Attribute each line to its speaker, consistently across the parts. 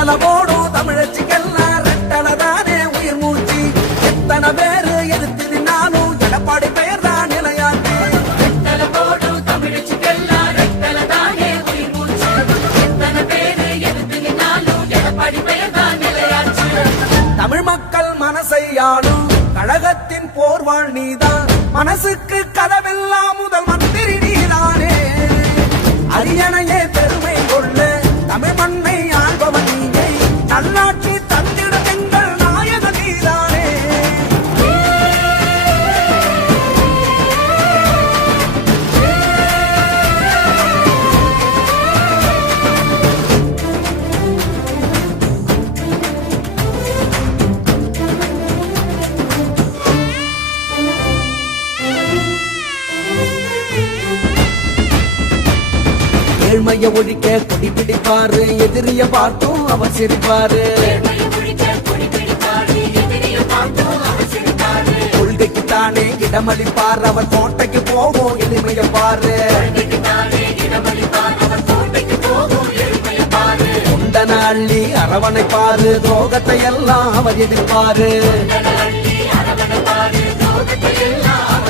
Speaker 1: வெத்தல போடும் தமிழச்சிக்கெல்லாம் ரெட்டல தானே உயிர் மூச்சு எத்தனை பேரு எதிர்த்து நின்னாலும் எடப்பாடி பெயர் தான் நிலையாச்சு
Speaker 2: ரெட்டல போடும் தமிழச்சிக்கெல்லாம் ரெட்டல தானே உயிர் மூச்சு. எத்தனை பேரு எதிர்த்து நின்னாலும் எடப்பாடி பெயர்தான் நிலையாச்சு.
Speaker 1: தமிழ் மக்கள் மனசை ஆளும் கழகத்தின் போர்வாள் நீதான் மனசுக்கு கதவெல்லாம் முதல் ஏழ்மைய ஒழிக்க கொடி பிடிப்பாரு எதிரிய பார்த்தும் அவர் சிரிப்பாரு
Speaker 2: எதிரியை பார்த்தும் அவர்
Speaker 1: கொள்கைக்கு தானே இடமளிப்பார் அவர் கோட்டைக்கு போகும் எளிமைய பாரு
Speaker 2: அவர் பாரு.
Speaker 1: குண்டன அள்ளி துரோகத்தை எல்லாம் அவர் எதிர்ப்பாரு
Speaker 2: அள்ளி அரவணைப்பாரு, துரோகத்தை எல்லாம் அவர் எதிர்ப்பாரு.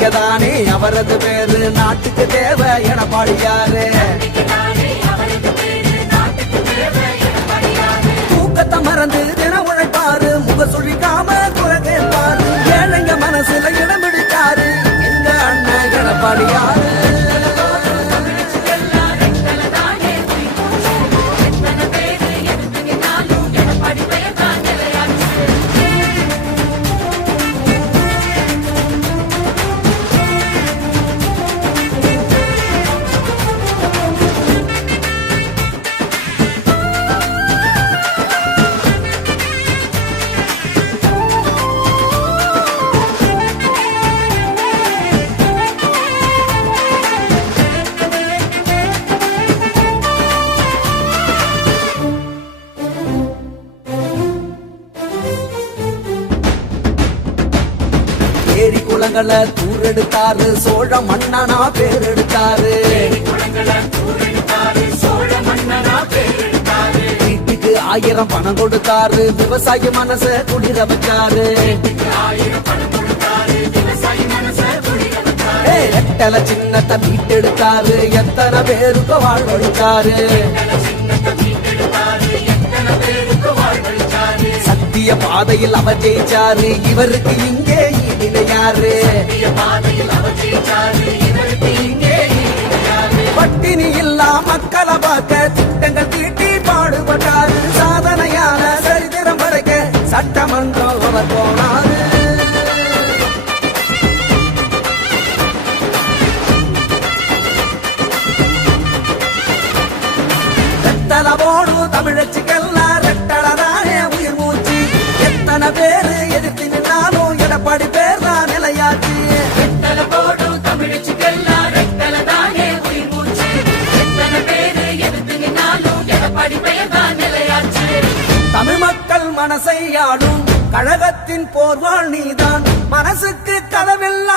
Speaker 1: நம்பிக்கை தானே அவரது பேரு நாட்டுக்கு தேவை எடப்பாடியாரு குளங்களை தூரெடுத்தாரு. சோழ மன்னனா பேர் எடுத்தாரு
Speaker 2: சோழ மன்னனா பேரெடுத்தாரு.
Speaker 1: வீட்டுக்கு ஆயிரம் பணம் கொடுத்தாரு. விவசாய மனச குளிர வச்சாரு.
Speaker 2: எட்டல விவசாயி
Speaker 1: சின்னத்தை மீட்டெடுத்தாரு. எத்தனை பேருக்கு
Speaker 2: வாழ்வழித்தாரு
Speaker 1: சத்திய பாதையில் அவர் ஜெயிச்சாரு. இவருக்கு இங்கே இணையாரு
Speaker 2: சத்திய
Speaker 1: பட்டினி இல்லா மக்களை பார்க்க மனசை ஆளும் கழகத்தின் போர்வாள் நீதான். மனசுக்கு கதவில்